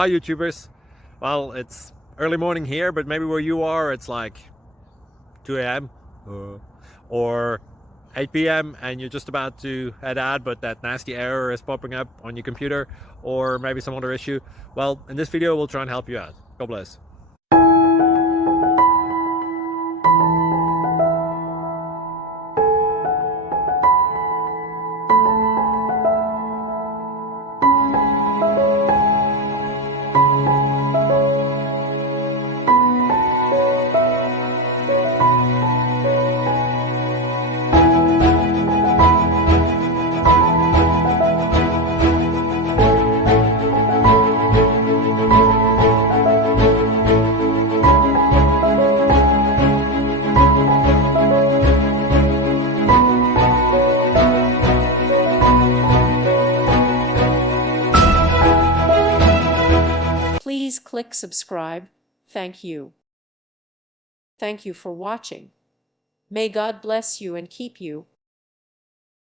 Hi YouTubers. Well, it's early morning here, but maybe where you are it's like 2 a.m. or 8 p.m. and you're just about to head out, but that nasty error is popping up on your computer, or maybe some other issue. Well, in this video we'll try and help you out. God bless. Please click subscribe. Thank you. Thank you for watching. May God bless you and keep you.